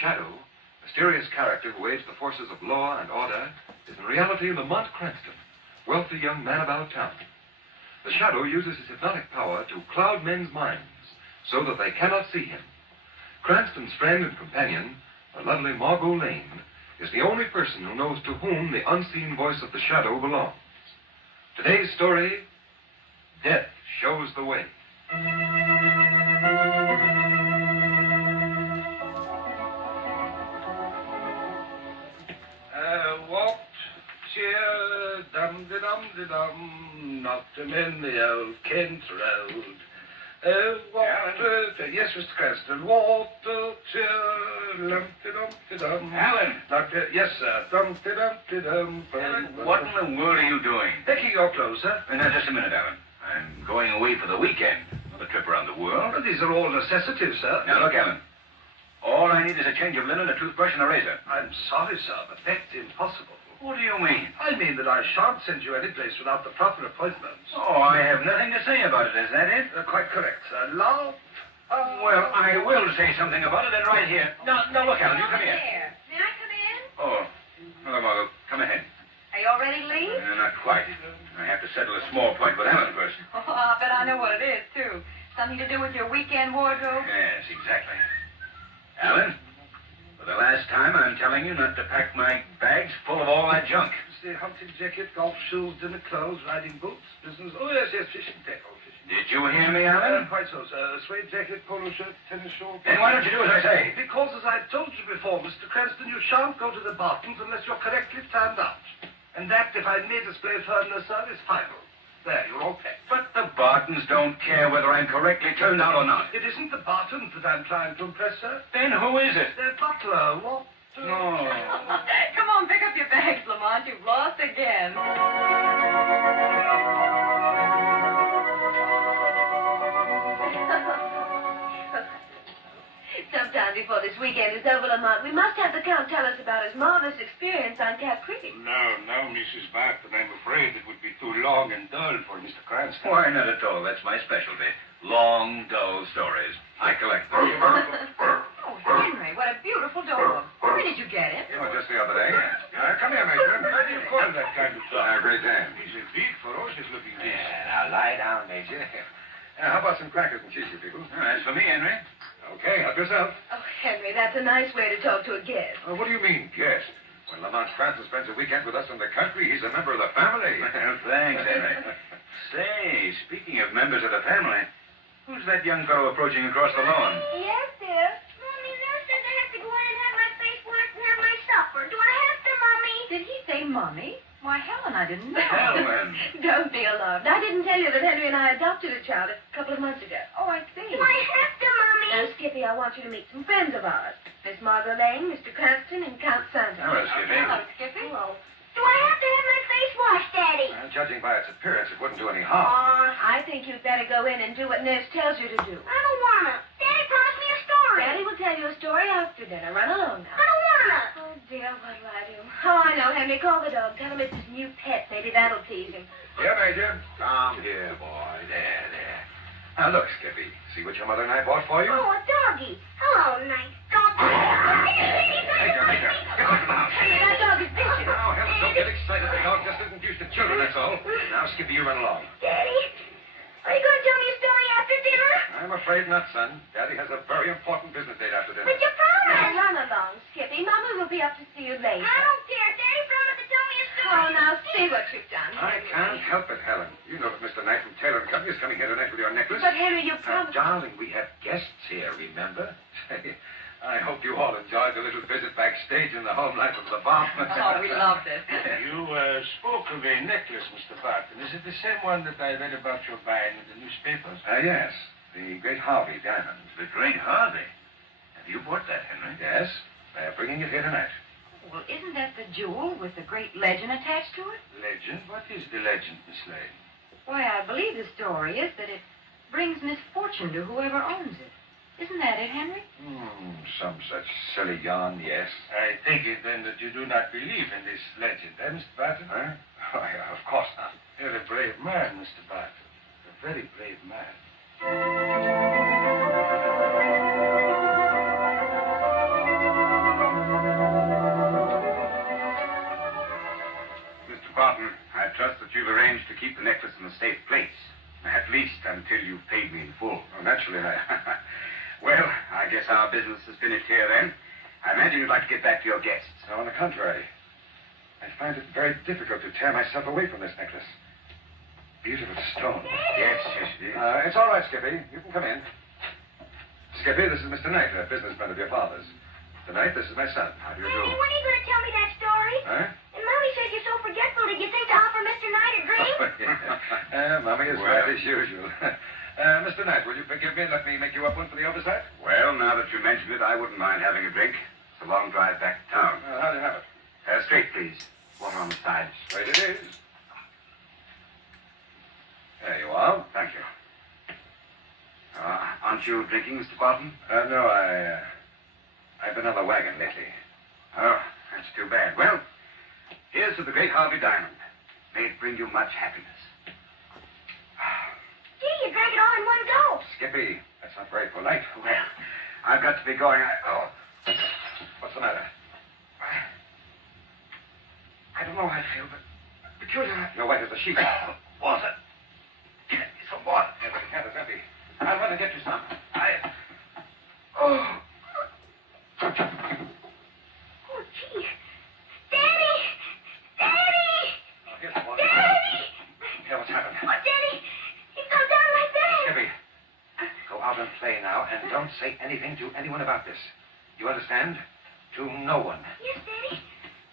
shadow, mysterious character who aids the forces of law and order, is in reality Lamont Cranston, wealthy young man about town. The shadow uses his hypnotic power to cloud men's minds so that they cannot see him. Cranston's friend and companion, the lovely Margot Lane, is the only person who knows to whom the unseen voice of the shadow belongs. Today's story, Death Shows the Way. Walked, cheer, dum-de-dum-de-dum, knocked him in the old Kent Road. Yes, Mr. Cranston. Water, cheer, dum-de-dum-de-dum. Alan! Yes, sir. Dum-de-dum-de-dum. Alan, what in the world are you doing? Taking your clothes, sir. Now, just a minute, Alan. I'm going away for the weekend. Not a trip around the world. Well, these are all necessities, sir. Now, look, Alan. All I need is a change of linen, a toothbrush, and a razor. I'm sorry, sir, but that's impossible. What do you mean? I mean that I shan't send you any place without the proper appointments. Oh, I have nothing to say about it. Is that it? Quite correct, sir. Love. Well, I will say something about it, and right here. Now, look, Alan, you come here. There. May I come in? Oh, hello, Margot. Come ahead. Are you all ready to leave? Not quite. I have to settle a small point with Alan first. Oh, I bet I know what it is, too. Something to do with your weekend wardrobe? Yes, exactly. Alan, for the last time, I'm telling you not to pack my bags full of all that junk. The hunting jacket, golf shoes, dinner clothes, riding boots, business. Oh, yes, fishing tackle, fishing. Did you hear me, Alan? Quite so, sir. Suede jacket, polo shirt, tennis shoe. Then why don't you do as I say? Because, as I told you before, Mr. Cranston, you shan't go to the Bartons unless you're correctly turned out. And that, if I may display firmness, sir, is final. There, you're all packed. But the Bartons don't care whether I'm correctly turned out or not. It isn't the Bartons that I'm trying to impress, sir. Then who is it? Their butler, what? No. Come on, pick up your bags, Lamont. You've lost again. Sometime before this weekend is over, Lamont, we must have the Count tell us about his marvelous experience on Cap Creek. No, Mrs. Barton. I'm afraid it would be too long and dull for Mr. Cranston. Why, not at all. That's my specialty. Long, dull stories. I collect them. Oh, Henry, what a beautiful dog. Where did you get it? Oh, just the other day. Come here, Major. How do you call that kind of dog? Great Dan. He's a big, ferocious-looking beast. Now, lie down, Major. How about some crackers and cheese, you people? That's for me, Henry. Okay, help yourself. Oh, Henry, that's a nice way to talk to a guest. What do you mean, guest? When Lamont Cranston spends a weekend with us in the country, he's a member of the family. Well, thanks, Henry. Say, speaking of members of the family, who's that young fellow approaching across the lawn? Yes, dear. Mommy, Nurse says I have to go in and have my face washed and have my supper. Do I have to, Mommy? Did he say Mommy? Why, Helen, I didn't know. Helen. Don't be alarmed. I didn't tell you that Henry and I adopted a child a couple of months ago. Oh, I see. Do I have to, Mommy? Now, Skippy, I want you to meet some friends of ours. Miss Margot Lane, Mr. Cranston, and Count Santos. Hello, Skippy. Hello, Skippy. Hello. Do I have to have my face washed, Daddy? Judging by its appearance, it wouldn't do any harm. I think you'd better go in and do what Nurse tells you to do. I don't wanna. Daddy promised me a story. Daddy will tell you a story after dinner. Run along now. I don't wanna. Oh, dear, what'll I do? Oh, I know, Henry. Call the dog. Tell him it's his new pet. Maybe that'll tease him. Here, Major. Come here, boy. There. Now, look, Skippy. See what your mother and I bought for you? Oh, a doggy. Hello, nice dog. Major. Get out of the house. Henry, that dog is vicious. Now, Helen, don't get excited. The dog just isn't used to children, that's all. Now, Skippy, you run along. Daddy, are you gonna tell me a story after dinner? I'm afraid not, son. Daddy has a very important business date after dinner. But you Now, promised. run along, Skippy. Mama will be up to see you later. I don't care. Daddy promised to tell me a story. Oh, now, see what you've done, I Henry. can't help it, Helen. You know that Mr. Knight from Taylor & Company is coming here tonight with your necklace. But, Henry, you Now, promised... darling, we have guests here, remember? I hope you all enjoyed the little visit backstage in the home life of the Barton. Oh, we loved it. You spoke of a necklace, Mr. Barton. Is it the same one that I read about your buying in the newspapers? Yes, the Great Harvey diamond. The Great Harvey. Have you bought that, Henry? Yes, they're bringing it here tonight. Well, isn't that the jewel with the great legend attached to it? Legend? What is the legend, Miss Lane? Why, I believe the story is that it brings misfortune to whoever owns it. Isn't that it, Henry? Some such silly yarn, yes. I take it, then, that you do not believe in this legend, eh, Mr. Barton? Huh? Why, of course not. You're a brave man, Mr. Barton. A very brave man. you've arranged to keep the necklace in a safe place. At least until you've paid me in full. Oh, naturally, Well, I guess our business is finished here then. I imagine you'd like to get back to your guests. No, on the contrary. I find it very difficult to tear myself away from this necklace. Beautiful stone. Yes, yes, it is. It's all right, Skippy. You can come in. Skippy, this is Mr. Knight, a business friend of your father's. Mr. Knight, this is my son. How do you Daddy, do? when are you going to tell me that story? Huh? And Mommy said you're so forgetful. Did you think to offer Mr. Knight a drink? Mommy is Well. right as usual. Mr. Knight, will you forgive me and let me make you up one for the oversight? Well, now that you mention it, I wouldn't mind having a drink. It's a long drive back to town. How do you have it? Straight, please. Water on the sides. Straight it is. There you are. Thank you. Aren't you drinking, Mr. Barton? No, I've been on the wagon lately. Oh, that's too bad. Well, here's to the great Harvey Diamond. May it bring you much happiness. Gee, you drank it all in one go. Skippy, that's not very polite. Well, I've got to be going. What's the matter? I don't know how I feel, but peculiar. You're white as a sheet. Water. Get me some water. Yeah, but the can is empty. I'll run and get you some. Oh. Oh, gee. Daddy! Daddy! Oh, here's the water. Daddy! Here, what's happened? Oh, Daddy! He's come down like that. Skippy, go out and play now, and don't say anything to anyone about this. You understand? To no one. Yes, Daddy.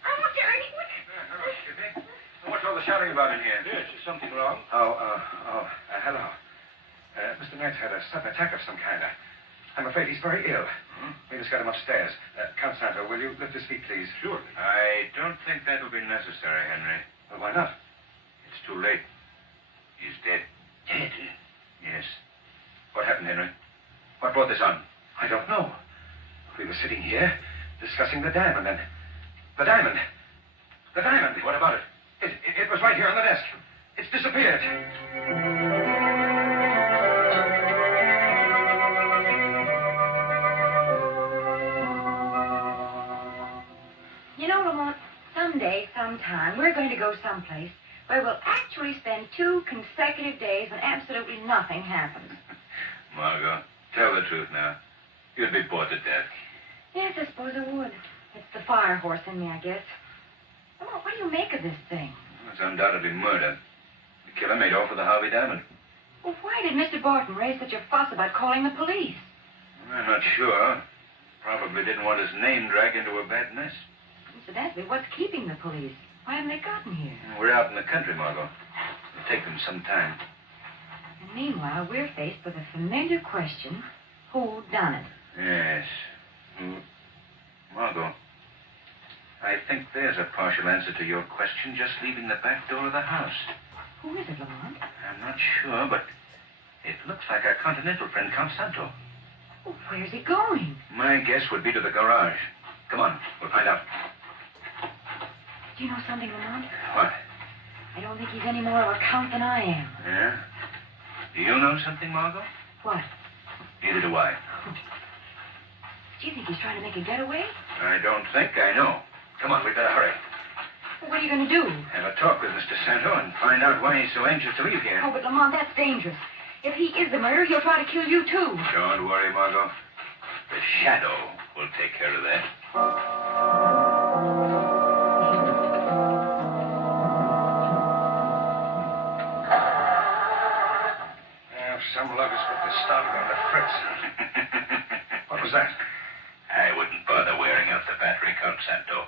I won't tell anyone. Hello, Skippy. What's all the shouting about in here? Yes, is something wrong? Hello. Mr. Knight's had a sudden attack of some kind. I'm afraid he's very ill. We just got him upstairs. Count Santo, will you lift his feet, please? Surely. I don't think that'll be necessary, Henry. Well, why not? It's too late. He's dead. Dead? Yes. What happened, Henry? What brought this on? I don't know. We were sitting here discussing the diamond, and... The diamond! The diamond! What about it? It was right here on the desk. It's disappeared. You know, Lamont, someday, sometime, we're going to go someplace where we'll actually spend 2 consecutive days when absolutely nothing happens. Margot, tell the truth now. You'd be bored to death. Yes, I suppose I would. It's the fire horse in me, I guess. Lamont, what do you make of this thing? It's undoubtedly murder. The killer made off with the Harvey Diamond. Well, why did Mr. Barton raise such a fuss about calling the police? I'm not sure. Probably didn't want his name dragged into a bad mess. Incidentally, what's keeping the police? Why haven't they gotten here? We're out in the country, Margot. It'll take them some time. And meanwhile, we're faced with a familiar question. Who done it? Yes. Margot, I think there's a partial answer to your question just leaving the back door of the house. Who is it, Lamont? I'm not sure, but it looks like our continental friend, Count Santo. Well, where's he going? My guess would be to the garage. Come on, we'll find out. Do you know something, Lamont? What? I don't think he's any more of a count than I am. Yeah? Do you know something, Margot? What? Neither do I. Do you think he's trying to make a getaway? I don't think I know. Come on, we'd better hurry. Well, what are you going to do? Have a talk with Mr. Santo and find out why he's so anxious to leave here. Oh, but Lamont, that's dangerous. If he is the murderer, he'll try to kill you, too. Don't worry, Margot. The shadow will take care of that. Some luggage put the starter on the fritz. What was that? I wouldn't bother wearing out the battery, Count Santo.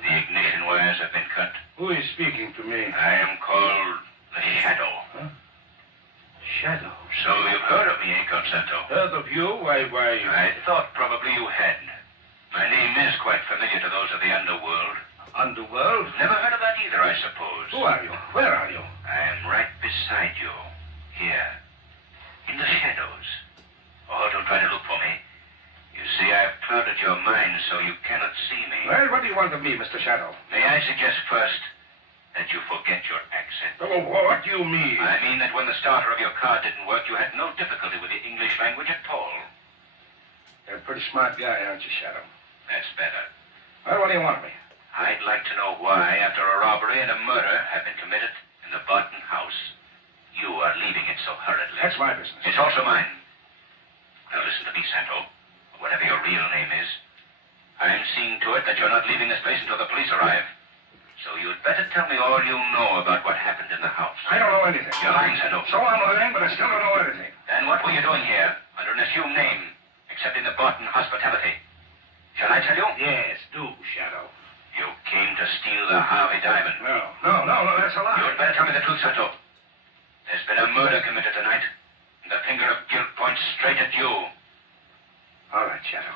The ignition wires have been cut. Who is speaking to me? I am called the Shadow. Huh? Shadow. So you've heard of me, eh, Count Santo? Heard of you? Why? I thought probably you had. My name is quite familiar to those of the underworld. Underworld? Never heard of that either, I suppose. Who are you? Where are you? I am right beside you. Here. In the shadows. Oh, don't try to look for me. You see, I've clouded your mind so you cannot see me. Well, what do you want of me, Mr. Shadow? May I suggest first that you forget your accent? Oh, what do you mean? I mean that when the starter of your car didn't work, you had no difficulty with the English language at all. You're a pretty smart guy, aren't you, Shadow? That's better. Well, what do you want of me? I'd like to know why, after a robbery and a murder have been committed, in the Barton house, you are leaving it so hurriedly. That's my business. It's also mine. Now listen to me, Santo, or whatever your real name is. I'm seeing to it that you're not leaving this place until the police arrive. So you'd better tell me all you know about what happened in the house. I don't know anything. You're lying, Santo. So I'm lying, but I still don't know anything. Then what were you doing here, under an assumed name, accepting the Barton hospitality? Shall I tell you? Yes, do, Shadow. You came to steal the Harvey diamond. No, that's a lie. You'd better tell me the truth, Santo. There's been a murder committed tonight, and the finger of guilt points straight at you. All right, Shadow.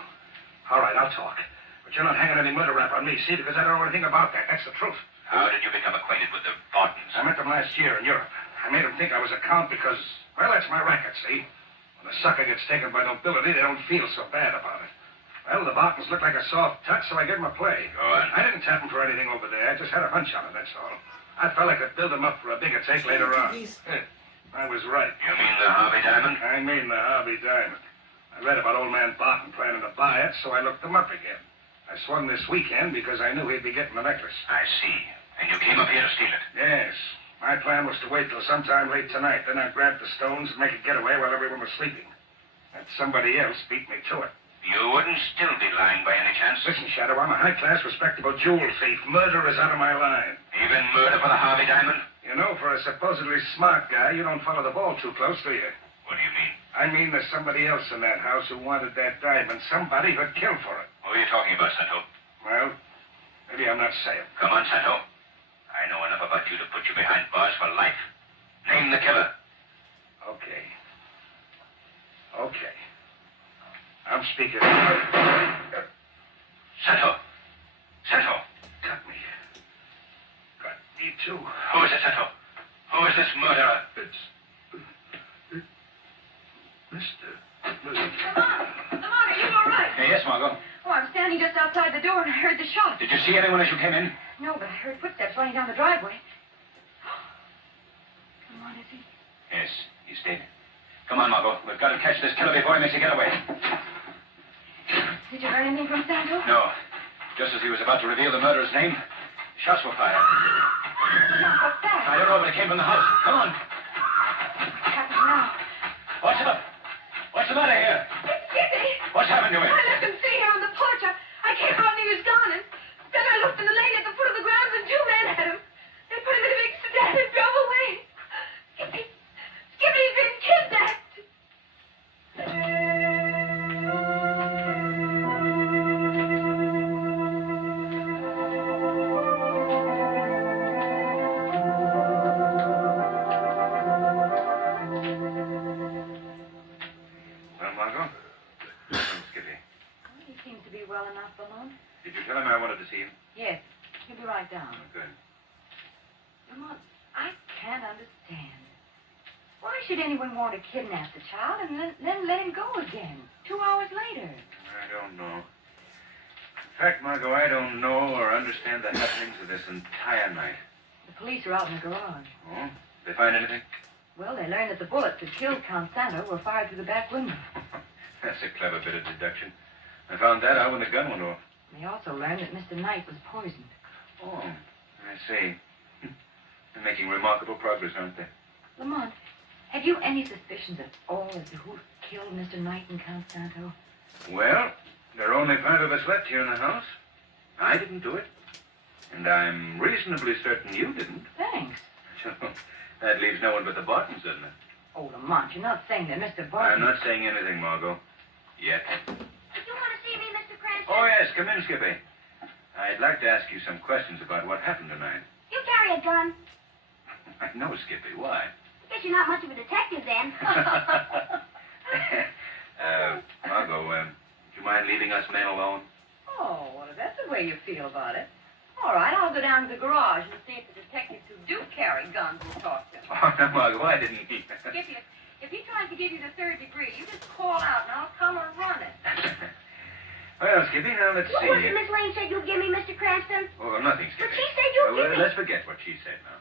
All right, I'll talk. But you're not hanging any murder rap on me, see, because I don't know anything about that. That's the truth. How did you become acquainted with the Bartons? I met them last year in Europe. I made them think I was a count because, well, that's my racket, see? When a sucker gets taken by nobility, they don't feel so bad about it. Well, the Bartons looked like a soft touch, so I gave them a play. Go on. I didn't tap them for anything over there. I just had a hunch on it, that's all. I felt I could build them up for a bigger take later on. I was right. You mean the Harvey diamond? I mean the Harvey diamond. I read about old man Barton planning to buy it, so I looked them up again. I swung this weekend because I knew he'd be getting the necklace. I see. And you came up here to steal it. Yes. My plan was to wait till sometime late tonight. Then I'd grab the stones and make a getaway while everyone was sleeping. And somebody else beat me to it. You wouldn't still be lying by any chance? Listen, Shadow, I'm a high-class, respectable jewel thief. Murder is out of my line. Even murder for the Harvey diamond? You know, for a supposedly smart guy, you don't follow the ball too close, do you? What do you mean? I mean there's somebody else in that house who wanted that diamond. Somebody who'd kill for it. Who are you talking about, Santo? Well, maybe I'm not saying. Come on, Santo. I know enough about you to put you behind bars for life. Name the killer. Okay. I'm speaking. Santo. Santo. Got me. Got me, too. Who is it, Santo? Who is this murderer? It's Mr. Lamont, are you all right? Yes, Margot. Oh, I'm standing just outside the door and I heard the shot. Did you see anyone as you came in? No, but I heard footsteps running down the driveway. Come on, is he? Yes, he's dead. Come on, Margot. We've got to catch this killer before he makes a getaway. Did you learn anything from Santo? No. Just as he was about to reveal the murderer's name, shots were fired. What's that? I don't know, but it came from the house. Come on. What happened now? What's up? What's the matter here? It's Skippy. What's happened to him? I left him sitting here on the porch. I came out and he was gone. And then I looked in the lane at the foot of the grounds and two men had him. They put him in a big sedan and drove away. Skippy's been kidnapped. Well, Margot? Skippy. He seems to be well enough, Lamont. Did you tell him I wanted to see him? Yes. He'll be right down. Oh, good. Lamont, I can't understand. Why should anyone want to kidnap the child and then let him go again 2 hours later? I don't know. In fact, Margot, I don't know or understand the happenings of this entire night. The police are out in the garage. Oh? They find anything? Well, they learned that the bullets that killed Count Santo were fired through the back window. That's a clever bit of deduction. I found that out when the gun went off. They also learned that Mr. Knight was poisoned. Oh, I see. They're making remarkable progress, aren't they? Lamont, have you any suspicions at all as to who killed Mr. Knight and Count Santo? Well, there are only 5 of us left here in the house. I didn't do it. And I'm reasonably certain you didn't. Thanks. So that leaves no one but the Bartons, doesn't it? Oh, Lamont, you're not saying that Mr. Barton... I'm not saying anything, Margot. Yet. Did you want to see me, Mr. Cranston? Oh, yes, come in, Skippy. I'd like to ask you some questions about what happened tonight. You carry a gun. I know, Skippy. Why? Guess you're not much of a detective then. Margot, do you mind leaving us men alone? Oh, well, if that's the way you feel about it. All right, I'll go down to the garage and see if the detectives who do carry guns will talk to them. Oh, no, Margot, I didn't mean Skippy, if he tries to give you the 3rd degree, you just call out and I'll come and run it. Well, Skippy, now let's What see. was it Miss Lane said you'd give me, Mr. Cranston? Oh, nothing, Skippy. But she said you'd give me... Let's forget what she said now.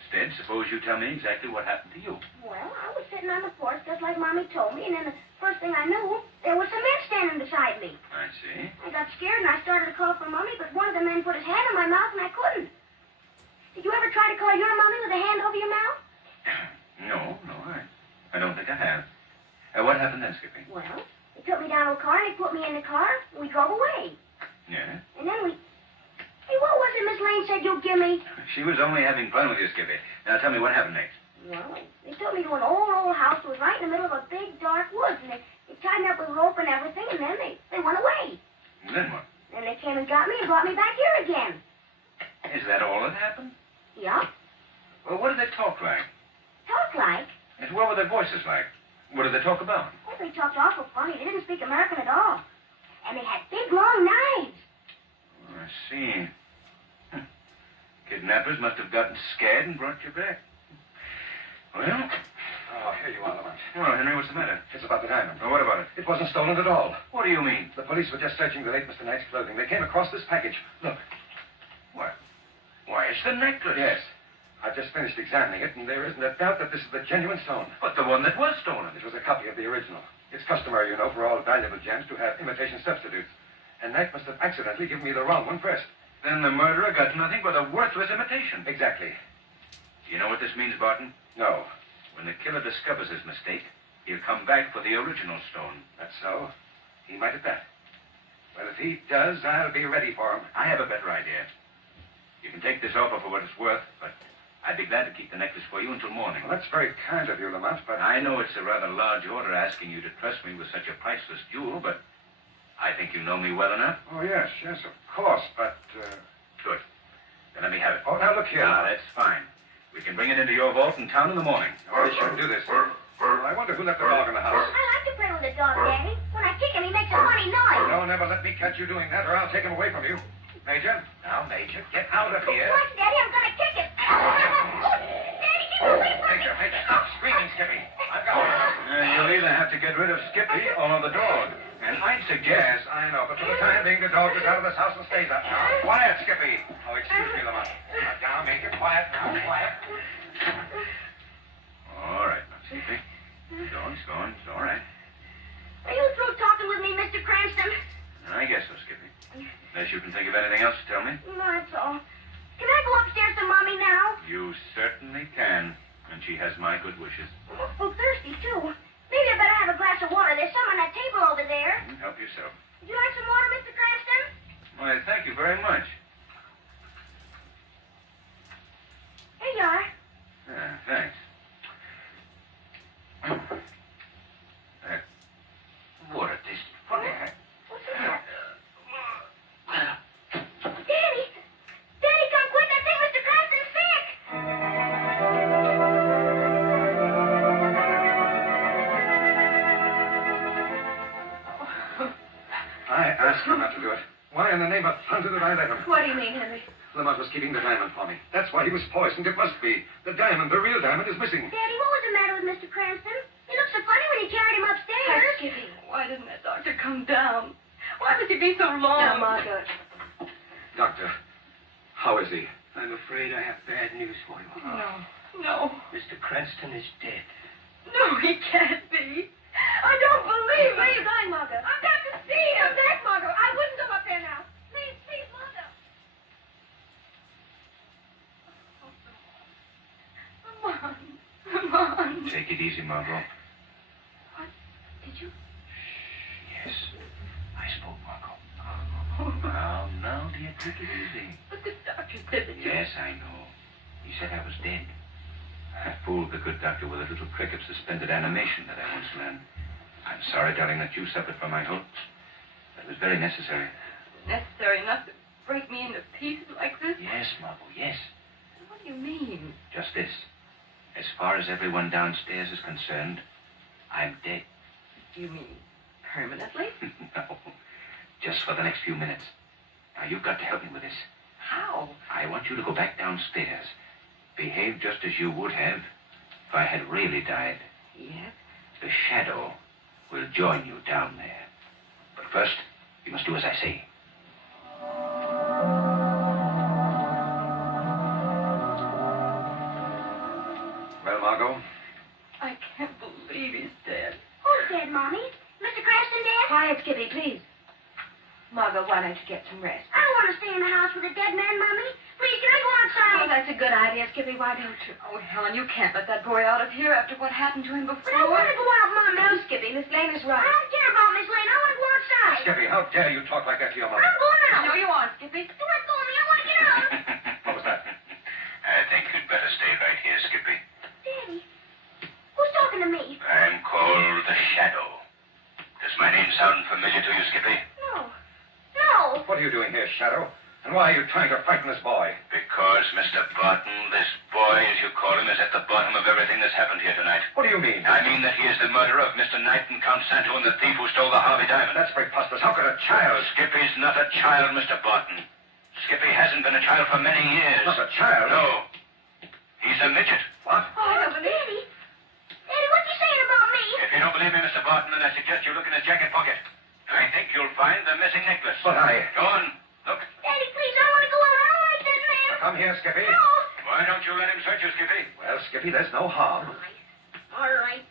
Instead, suppose you tell me exactly what happened to you. Well, I was sitting on the porch just like Mommy told me, and then the first thing I knew, there was some men standing beside me. I see. I got scared and I started to call for Mommy, but one of the men put his hand in my mouth and I couldn't. Did you ever try to call your mommy with a hand over your mouth? No, I don't think I have. What happened then, Skippy? Well, they took me down to a car and they put me in the car and we drove away. Yeah? And then we... Hey, what was it Miss Lane said you'll give me? She was only having fun with you, Skippy. Now tell me what happened next. Well, they took me to an old house that was right in the middle of a big, dark woods. And they tied me up with rope and everything, and then they went away. And then what? Then they came and got me and brought me back here again. Is that all that happened? Yeah? Well, what did they talk like? Talk like? And what were their voices like? What did they talk about? Oh, they talked awful funny. They didn't speak American at all. And they had big, long knives. Oh, I see. Kidnappers must have gotten scared and brought you back. Well, Oh, here you are, Lamont. well, Henry, what's the matter? It's about the diamond. Well, what about it? It wasn't stolen at all. What do you mean? The police were just searching the late Mr. Knight's clothing. They came across this package. Look. What? Why, it's the necklace. Yes. I've just finished examining it, and there isn't a doubt that this is the genuine stone. But the one that was stolen. It was a copy of the original. It's customary, you know, for all valuable gems to have imitation substitutes. And Knight must have accidentally given me the wrong one first. Then the murderer got nothing but a worthless imitation. Exactly. Do you know what this means, Barton? No. When the killer discovers his mistake, he'll come back for the original stone. That's so. He might at that. Well, if he does, I'll be ready for him. I have a better idea. You can take this offer for what it's worth, but I'd be glad to keep the necklace for you until morning. Well, that's very kind of you, Lamont, but... I know it's a rather large order asking you to trust me with such a priceless jewel, but I think you know me well enough. Oh, yes, of course, but... Good. Then let me have it. Oh, now look here. Now, that's fine. We can bring it into your vault in town in the morning. Oh, they shouldn't do this. Well, I wonder who left the dog in the house. I like to play with the dog, Daddy. When I kick him, he makes a funny noise. No, never let me catch you doing that, or I'll take him away from you. Major? Now, Major, get out of here. Watch, Daddy, I'm going to kick him. Daddy, keep away from me. Major, stop screaming, Skippy. I've got him. You'll either have to get rid of Skippy or the dog. And I'd suggest... Yes, I know, but for the time being, the dog is out of this house and stays up now. Quiet, Skippy. Oh, excuse me, Lamont. Now, Major, quiet now, quiet. All right, now, Skippy. It's gone. It's all right. Are you through talking with me, Mr. Cranston? I guess so, Skippy. Unless you can think of anything else to tell me. No, that's all. Can I go upstairs to Mommy now? You certainly can. And she has my good wishes. I'm thirsty, too. Maybe I better have a glass of water. There's some on that table over there. Help yourself. Would you like some water, Mr. Cranston? Why, thank you very much. Here you are. Thanks. That water tastes funny. What's that? Daddy! Daddy, come quick! I think Mr. Cranston's sick! I asked him not to do it. Why in the name of thunder did I let him? What do you mean, Henry? Lamont was keeping the diamond for me. That's why he was poisoned. It must be. The diamond, the real diamond, is missing. Daddy, what was the matter with Mr. Cranston? He looked so funny when you carried him upstairs. Skippy, why didn't that doctor come down? Why must he be so long? Now, Margot. Doctor, how is he? I'm afraid I have bad news for you. No. Mr. Cranston is dead. No, he can't be. I don't believe Where are it. you going, Margot? I've got to see him. Come back, Margot. I wouldn't go up there now. Please, Margot. Come on. Take it easy, Margot. What? Did you? Yes. I spoke, Margot. Now, dear, take it easy. But the doctor said that you... Yes, I know. He said I was dead. I fooled the good doctor with a little trick of suspended animation that I once learned. I'm sorry, darling, that you suffered from my hopes. But it was very necessary. Necessary enough to break me into pieces like this? Yes, Margot, yes. What do you mean? Just this. As far as everyone downstairs is concerned, I'm dead. Do you mean permanently? No. Just for the next few minutes. Now, you've got to help me with this. How? I want you to go back downstairs. Behave just as you would have if I had really died. Yes? The shadow will join you down there. But first, you must do as I say. Well, Margot? I can't believe he's dead. Who's dead, Mommy? Mr. Cranston dead? Quiet, Skippy, please. Margot, why don't you get some rest? I don't want to stay in the house with a dead man, Mommy. Please Can I go Oh, outside? that's a good idea, Skippy. Why don't you? Oh, Helen, you can't let that boy out of here after what happened to him before. But I want to go out, Mom. No, Skippy, Miss Lane is I right. don't care about Miss Lane. I want to go outside. Skippy, how dare you talk like that to your mother? I'm going out. No, you aren't, Skippy. You let go of me. I want to get out. What was that? I think you'd better stay right here, Skippy. Daddy, who's talking to me? I'm called the Shadow. Does my name sound familiar to you, Skippy? No. No. What are you doing here, Shadow? And why are you trying to frighten this boy? Because, Mr. Barton, this boy, as you call him, is at the bottom of everything that's happened here tonight. What do you mean? I mean that he is the murderer of Mr. Knight and Count Santo and the thief who stole the Harvey diamond. That's preposterous. How could a child... Skippy's not a child, Mr. Barton. Skippy hasn't been a child for many years. Not a child? No. He's a midget. What? Oh, I don't believe Daddy. Daddy, what you saying about me? If you don't believe me, Mr. Barton, then I suggest you look in his jacket pocket. I think you'll find the missing necklace. But I... Go on. Look. Daddy, please, I want to go out. I don't like that man. Come here, Skippy. No. Why don't you let him search you, Skippy? Well, Skippy, there's no harm. All right.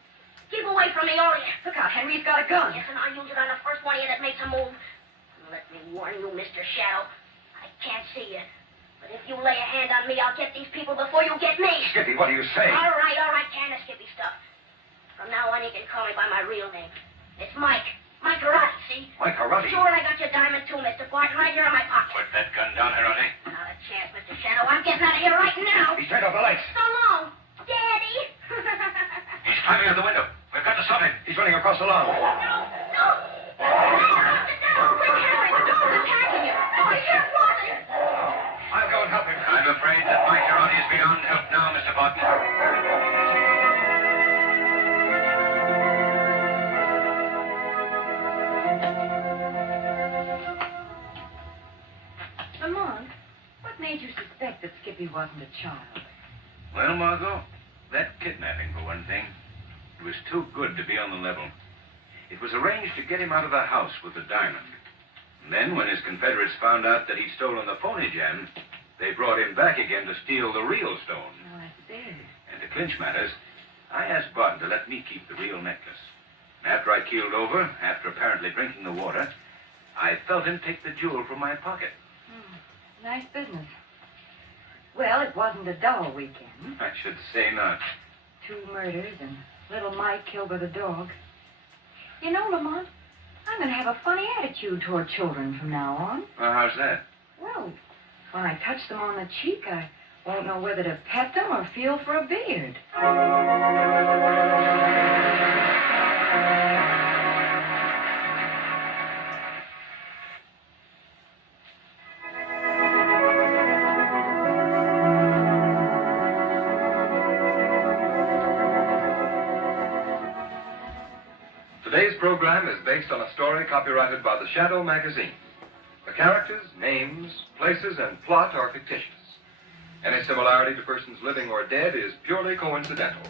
Keep away from me, all of you. Look out, Henry's got a gun. Yes, and I'll use it on the first one of you that makes a move. And let me warn you, Mr. Shadow. I can't see you. But if you lay a hand on me, I'll get these people before you get me. Skippy, what are you saying? All right, can of Skippy stuff. From now on, you can call me by my real name. It's Mike. Mike Karate, see? Mike Karate. Sure, I got your diamond too, Mr. Barton, right here in my pocket. Put that gun down, Hironi. Not a chance, Mr. Shadow. I'm getting out of here right now. He turned off the lights. So long, Daddy. He's climbing out the window. We've got to stop him. He's running across the lawn. No. Quick, Henry, the dog's attacking you. Oh, he's here closing. I'll go and help him. I'm afraid that Mike Hironi is beyond help now, Mr. Barton. Lamont, what made you suspect that Skippy wasn't a child? Well, Margot, that kidnapping, for one thing. It was too good to be on the level. It was arranged to get him out of the house with the diamond. And then, when his confederates found out that he'd stolen the phony gem, they brought him back again to steal the real stone. Oh, I see. And to clinch matters, I asked Barton to let me keep the real necklace. And after I keeled over, after apparently drinking the water, I felt him take the jewel from my pocket. Nice business. Well, it wasn't a dull weekend. I should say not. 2 murders and little Mike killed by the dog. You know, Lamont, I'm going to have a funny attitude toward children from now on. Well, how's that? Well, when I touch them on the cheek, I won't know whether to pet them or feel for a beard. Today's program is based on a story copyrighted by the Shadow magazine. The characters, names, places, and plot are fictitious. Any similarity to persons living or dead is purely coincidental.